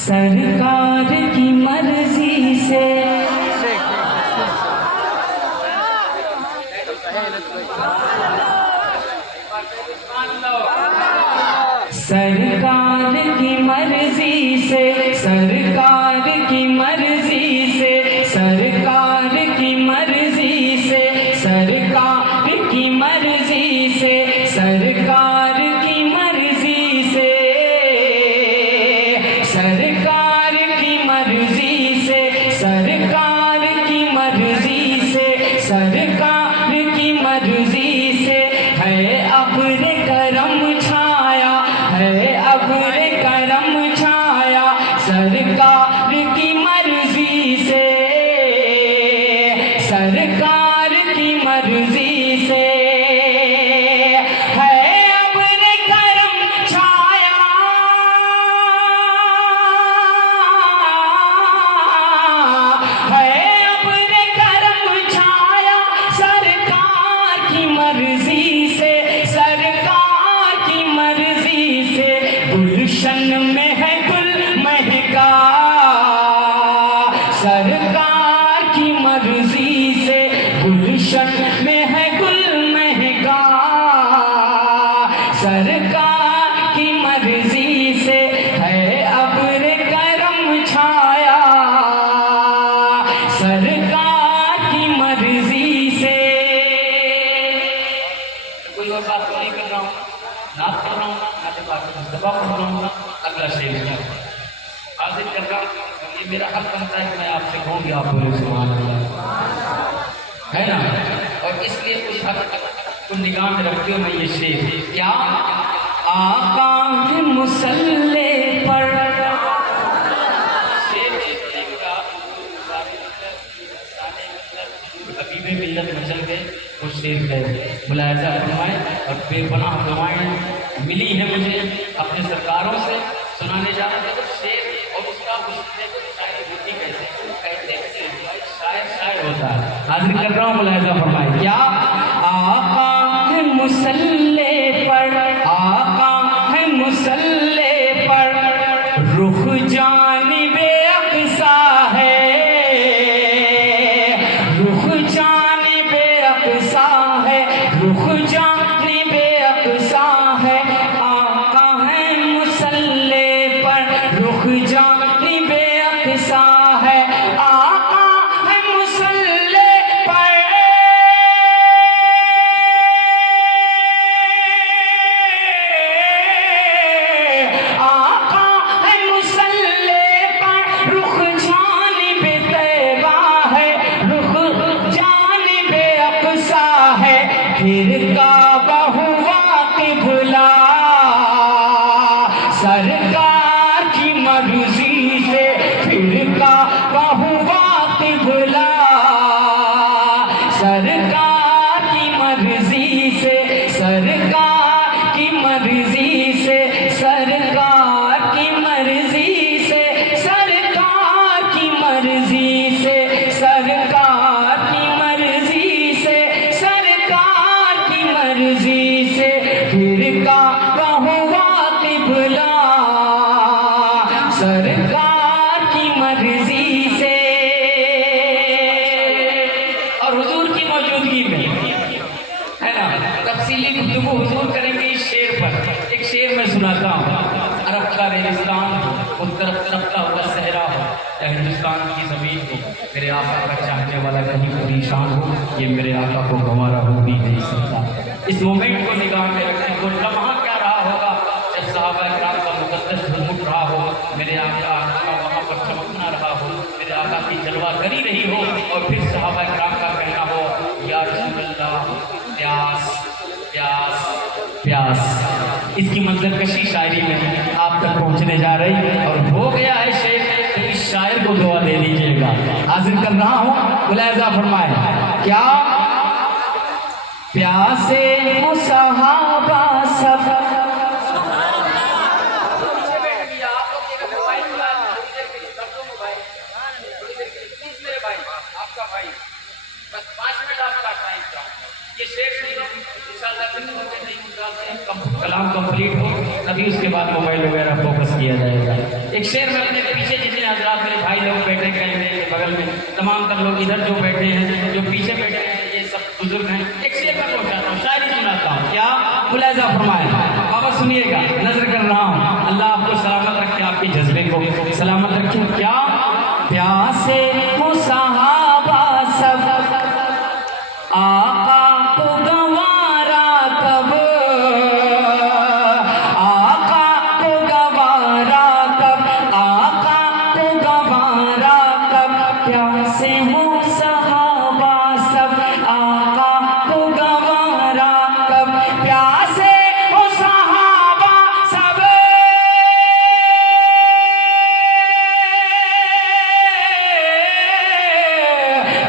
सरकार की मर्जी से सरकार की मर्जी से सरकार की मर्जी से सरकार की मर्जी से सरकार की मर्जी से सरकार की मर्जी से सरकार की मर्जी से सरकार की मर्जी से सरकार की मर्जी से है अब्र करम छाया है अब्र करम छाया सरकार की मर्जी से सरकार की मर्जी से है अब्र करम छाया है अब्र करम छाया सरकार की मर्जी से सरकार की मर्जी से गुलशन में है गुल महका सरकार की मर्जी से गुलशन में है गुल महका सरकार की मर्जी से है अब्र करम छाया सरकार की मर्जी से। कोई और बात नहीं कर रहा हूँ, नात कर रहा हूँ, नाते बात दबा कर रहा हूँ, अगला शेर हाजिर कर रहा हूँ। ये मेरा हक बनता है कि मैं आपसे कहूँगी, आप बोले सुभान अल्लाह, है ना। और इसलिए उस हक को निगाह में रखते हुए मैं ये शेर क्या आका के मुसल्ले पर हबीबे मिल्लत मचल गए वो शेर गए मुलायजा फरमाए और बेपनाह दुआएं मिली है मुझे अपने सरकारों से सुनाने जा रहे थे। तो शेर और उसका शायरी होती कैसे कहते शायर शायर होता है। हाजिर कर रहा हूँ, मुलायजा फरमाए क्या आका है मुसल्ले पर आका है मुसल्ले पर रुख जानिबे अक़सा है रुख जानिबे अक़सा है रुख जानिबे अक़सा है आका है मुसल्ले पर रुख जानिबे अक़सा है आका है मुसल्ले पर आका है मुसल्ले पर रुख जानिबे तैबा है रुख जानिबे अक़सा है फिर काबा हुआ क़िबला सरकार की मर्जी से फिर काबा हुआ क़िबला सरकार की मर्जी से सरकार की मर्जी से सरकार की मर्जी से सरकार की मर्जी से सरकार की मर्जी से सरकार की मर्जी से फिर काबा हुआ क़िबला सरकार की मर्जी से। और हुजूर की मौजूदगी में है ना तफसीली गुफ्तगू हुजूर करेंगे इस शेर पर। एक शेर मैं सुनाता हूँ। अरब का रेगिस्तान उस तरफ तरफता हुआ सहरा हो या हिंदुस्तान की ज़मीन हो मेरे आका का चाहने वाला कहीं परेशान हो ये मेरे आका को गंवारा हो भी नहीं सकता। इस मोमेंट को निगाह में रखते वो लम्हा क्या रहा होगा जब सहाबा किराम का मुक़द्दस झुमुट रहा हो मेरे आका का वहाँ पर चमकना रहा हो मेरे आका की जलवा करी रही हो और फिर सहाबा किराम का कहना हो या रसूल अल्लाह प्यास प्यास प्यास। इसकी मंजर कशी शायरी में आप तक पहुँचने जा रही और हो गया है शेर तो इस शायर को दुआ दे दीजिएगा। हाजिर कर रहा हूँ, मुलायजा फरमाए क्या प्यासे वो सहाबा सब ये शेर कलाम कंप्लीट हो तभी उसके बाद मोबाइल वगैरह फोकस किया जाएगा। एक शेर में अपने पीछे जितने हजरात मेरे भाई लोग बैठे कैमरे के बगल में, तमाम तर लोग इधर जो बैठे हैं, जो पीछे बैठे हैं, ये सब बुजुर्ग हैं, एक शेर में पहुंचाता हूँ, शायरी सुनाता हूँ। क्या मुलाहिजा फरमाए बाबा, सुनिएगा, नजर कर रहा हूँ। अल्लाह आपको सलामत रखे, आपके जज्बे को सलामत रखे। क्या प्यासे हो सहाबा सब आका को गवारा कब, आका को गवारा कब, आका को गवारा कब, प्यासे हो सहाबा सब आका को गवारा कब, प्यासे हो सहाबा सब,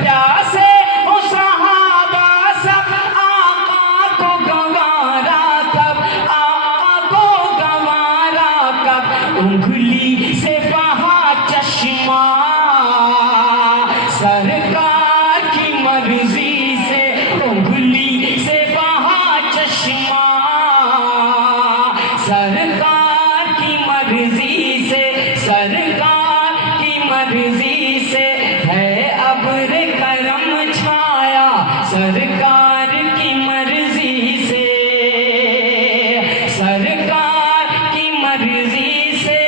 प्यासे हो सहाबा सब आका को गवारा कब, आका को गवारा कब, उंगली से बहा चश्मा सरकार की मर्जी से, उंगली से बहा चश्मा सरकार की मर्जी से, सरकार की मर्जी से है अब्र करम छाया सरकार की मर्जी से, सरकार की मर्जी से।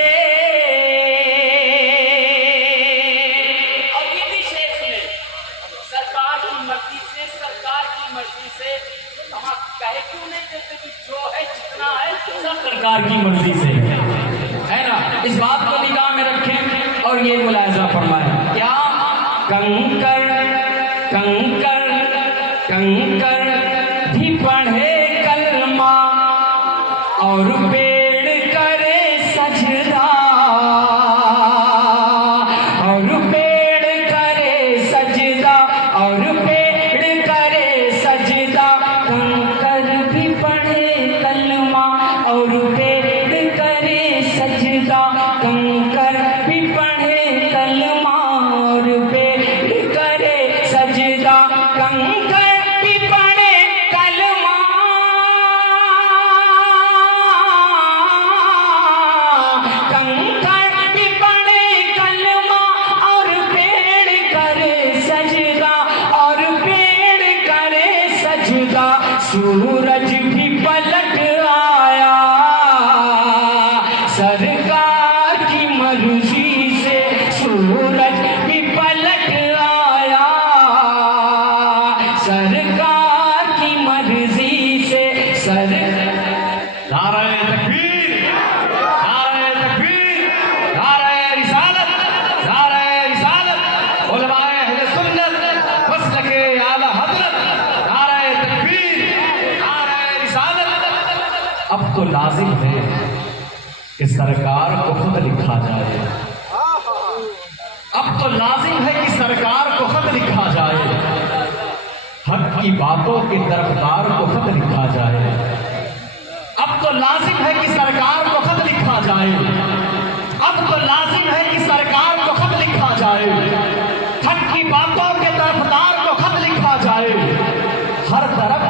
और ये भी शेर सुने, सरकार की मर्जी से, सरकार की मर्जी से, तो हम कहे क्यों नहीं देते कि जो है जितना है सब सरकार की मर्जी से है ना। इस बात को निगाह में रखें और ये मुलाहिजा फरमाएं। क्या कंकर कंकर कंकर भी पढ़े कलमा और पेड़ करे सजदा, और पेड़ करे सजदा, और पेड़ करे सजदा, कंकर भी पढ़े कलमा और पेड़ करे सजदा, कंकर भी पढ़े कलमा और पेड़ करे सजदा, कंकर भी पढ़े कलमा, कंकर भी पढ़े कलमा और पेड़ करे सजदा, और पेड़ करे सजदा, सूरज भी पलट आया सरकार की मर्जी से, सूरज भी पलट आया सरकार की मर्जी से, नारे तकबीर, नारे तकबीर, नारे रिसालत, नारे रिसालत, उलमाए अहले सुन्नत मसलके आला हज़रत, नारे तकबीर, नारे रिसालत। अब तो लाजिम है कि सरकार को खुद लिखा जाए, अब तो लाजिम है कि सरकार को खुद लिखा जाए, हक की बातों के तरफदार को खुद लिखा जाए, अब तो लाजिम है कि सरकार को खुद लिखा जाए, अब तो लाजिम है कि सरकार को खुद लिखा जाए, हक की बातों के तरफदार को खुद लिखा जाए। हर तरफ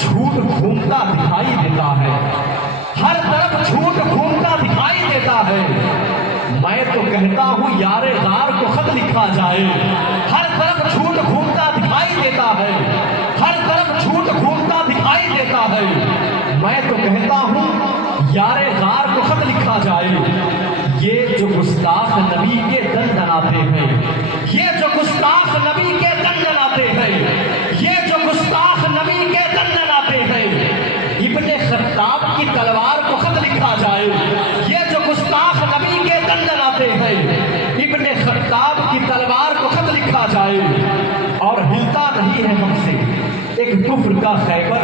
झूठ घूमता दिखाई देता है, हर तरफ झूठ घूमता दिखाई देता है, मैं तो कहता हूँ यारे गार को खत लिखा जाए। हर तरफ झूठ घूमता दिखाई देता है, हर तरफ झूठ घूमता दिखाई देता है, मैं तो कहता हूँ यारे गार को खत लिखा जाए। ये जो गुस्ताख नबी के दंदनाते हैं, ये जो गुस्ताख नबी के दंदनाते हैं, ये जो गुस्ताख नबी के दंदनाते हैं, इब्ने खत्ताब की तलवार को खत लिखा जाए। ये जो गुस्ताख नबी के दंदनाते हैं, इब्ने खत्ताब की तलवार को खत लिखा जाए। और हिलता नहीं है हमसे एक कुफ्र का खैबर,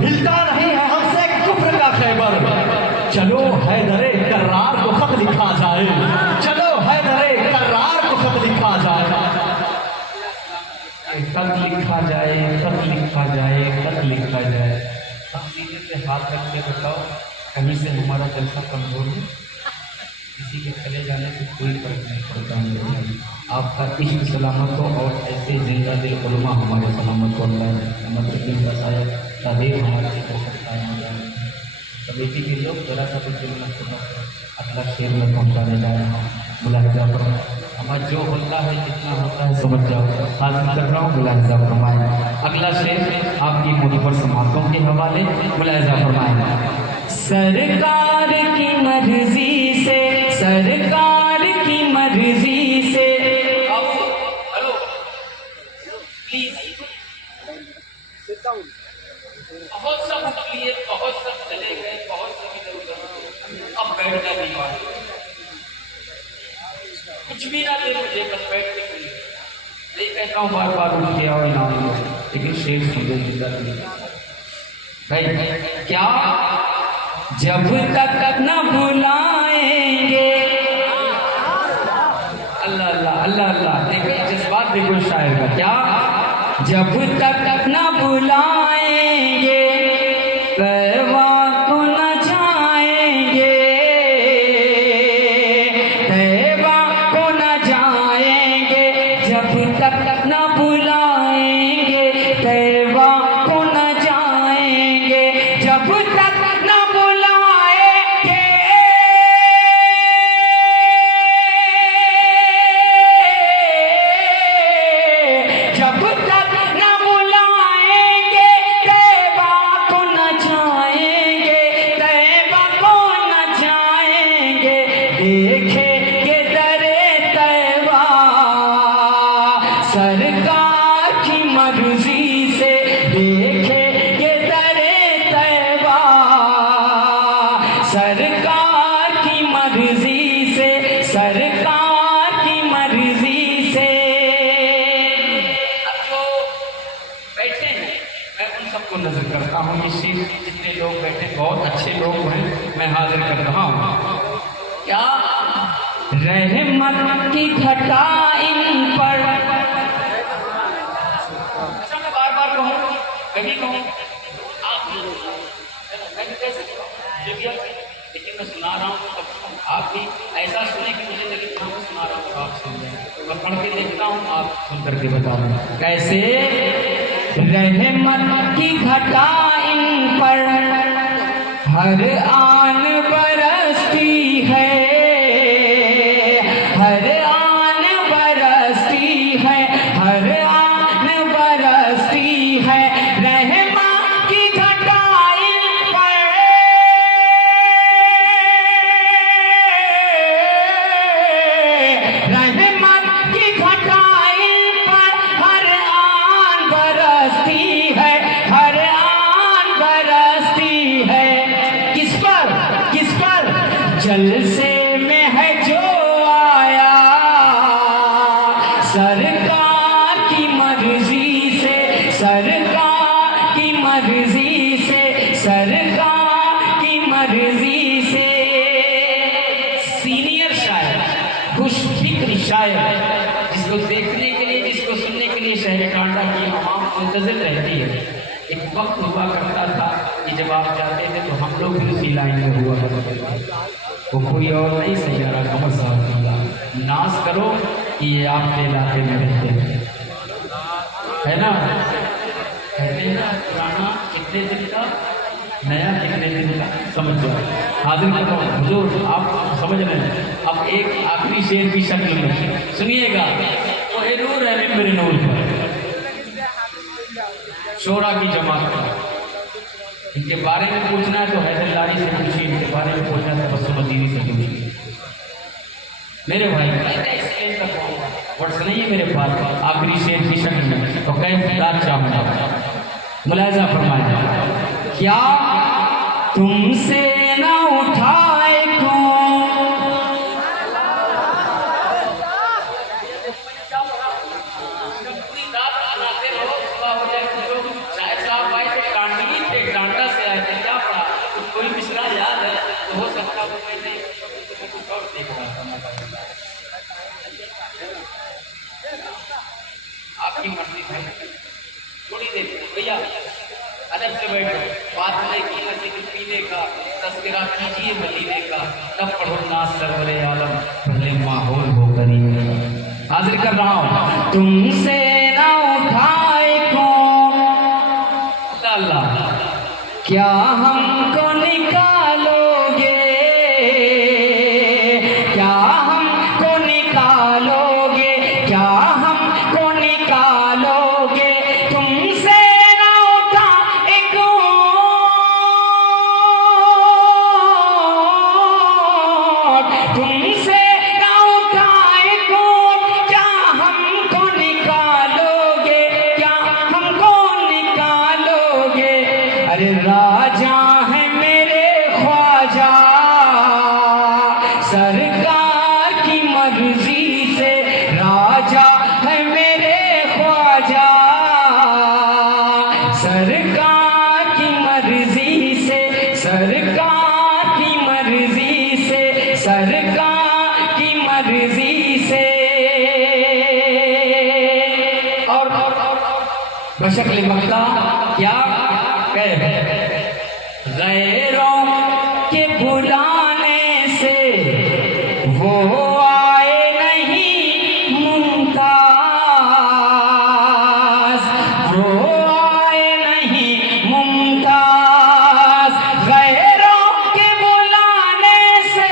हिलता नहीं है हमसे एक कुफ्र का खैबर। चलो हैदरे कर्रार को खत लिखा जाए, चलो हैदरे कर्रार को खत लिखा जाए। खत लिखा जाए, खत लिखा जाए, खत लिखा जाए। हम सीधे से हाथ रख के बताओ, कहीं से हमारा जलसा कमजोर है, किसी के चले जाने से कोई फर्क नहीं पड़ता है। आपका इश्क सलामत हो और ऐसे जिंदा दिल उलमा हमारे सलामत को हमारे कमेटी के लोग जरा सा कुछ अगला शेर में पहुंचाने जा रहा हूँ, मुलाहिजा फरमाएं। हमारा जो होता है जितना होता है समझ जाओ, हाजिर कर रहा हूँ, मुलाहिजा फरमाएं। अगला शेर आपकी मोहब्बत समातों के हवाले, मुलाहिजा फरमाएं। सरकार की मर्जी से, सरकार की मर्जी से, हेलो प्लीज, बहुत सब उठ लिए, बहुत सब चले गए, बहुत सब इधर उधर, अब बैठना नहीं पाए, कुछ भी ना दे मुझे, बस बैठ के सुनिए। नहीं कहता हूँ बार बार उठ के आओ ना, लेकिन शेर सुनने जिंदा नहीं भाई। क्या जब तक न बुलाएंगे, अल्लाह अल्लाह अल्लाह अल्लाह, देखो जज्बात देखो शायर का, क्या जब तक न बुलाएंगे तैबा को न जाएंगे, तैबा को न जाएंगे, जब तक न बुलाएंगे तैबा को न जाएंगे, जब तक न बुलाएंगे, जब तक न बुलाएंगे तैबा को न जाएंगे, तैबा को न जाएंगे, देखेंगे दरे तैबा सरकार की मर्जी से, देखेंगे दरे तैबा सरकार की मर्जी से, सरकार की मर्जी से। अब जो बैठे हैं मैं उन सबको नजर करता हूँ, ये शेर जितने लोग बैठे बहुत अच्छे लोग हैं, मैं हाजिर कर रहा हूँ। क्या रहमत की घटा इन पर, अच्छा मैं बार बार कहूँ, कभी कहूँ आप मैं भी कह सकता हूँ, लेकिन मैं सुना रहा हूँ तो आप भी ऐसा सुने कि मुझे लगे कि मैं सुना रहा हूँ तो आप सुन रहे हैं। मैं पढ़ के देखता हूँ, आप सुन करके बता दें कैसे। रहमत की घटा इन पर हर आन बरसती है, हर आन बरसती है, हर आन बरसती है, रहमत की घटा इन पर, रहमत की घटा इन पर हर आन बरसती है, हर आन बरसती है। किस पर, किस पर, जलसे में है जो आया सरकार की मर्जी से, सरकार की मर्जी से, सरकार की मर्जी से। सीनियर शायर, खुशफिक्र शायर, जिसको देखने के लिए, जिसको सुनने के लिए शहर टांडा की आवाम मुंतजिर रहती है। एक वक्त हुआ करता था कि जब आप जाते थे तो हम लोग भी उसी लाइन में हुआ करते थे। वो कोई और नहीं सैयारा कमर साहब का नाश करो कि ये आपके इलाके में रहते हैं, है ना? कहते हैं ना पुराना कितने दिन का, नया कितने दिन का, समझ जाओ। हाजिर करो हुजूर, आप समझ रहे हैं। अब एक आखिरी शेर की शक्ल में सुनिएगा। वो नूर है मेरे नूर पर, शोरा की जमात का, इनके बारे में पूछना है तो हैदरलारी से पूछिए, इनके बारे में पूछना है तो बस मदीनी से पूछिए। मेरे भाई वर्ड्स नहीं है मेरे पास, आखिरी शेर की शक्ल में, तो कैफियत चाहूंगा, मुलाहिजा फरमाए। क्या तुमसे ना उठाए कौन, कोई मिसरा याद है तो हो सकता है मैंने कुछ और देख रहा था। आपकी मर्जी है, थोड़ी देर भैया अदब से बैठो, बात नहीं की लेकिन पीने का तस्करा कीजिए मदीने का, तब पढ़ो नाज सरवरे आलम, पहले माहौल हो करीब। हाजिर कर रहा हूँ। तुमसे ना उठाए कौन, अल्लाह क्या हमको निकालोगे, मर्जी से राजा है मेरे ख्वाजा, सरकार की मर्जी से, सरकार की मर्जी से, सरकार की मर्जी से। और बशक्ल मक्का क्या कह, गैरों के बुलाने से वो आए नहीं मुमताज, वो आए नहीं मुमताज, गैरों के बुलाने से,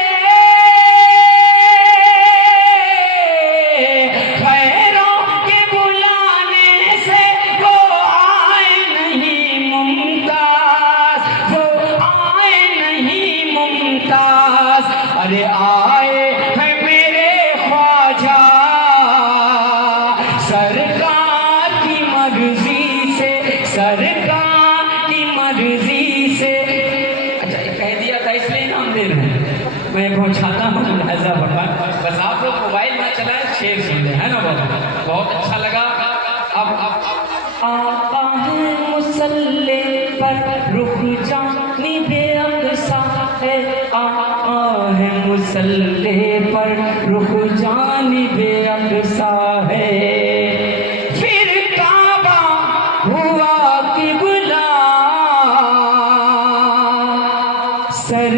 गैरों के बुलाने से वो आए नहीं मुमताज, वो आए नहीं मुमताज। अरे आए हैं मेरे ख्वाजा, सरकार की मर्जी से, सरकार की मर्जी से। अच्छा ये कह दिया था इसलिए नाम दे रहे हैं, मैं पहुंचाता हूँ लिहाजा भगवान, बस आप लोग मोबाइल ना चलाएं, शेर सुन लें, है ना बाबा, बहुत अच्छा लगा। अब आका है मुसल्ले पर रुक जानिबे अक़सा है, आका है मुसल्ले पर रुक जानिबे अक़सा है, फिर काबा हुआ किबला, सर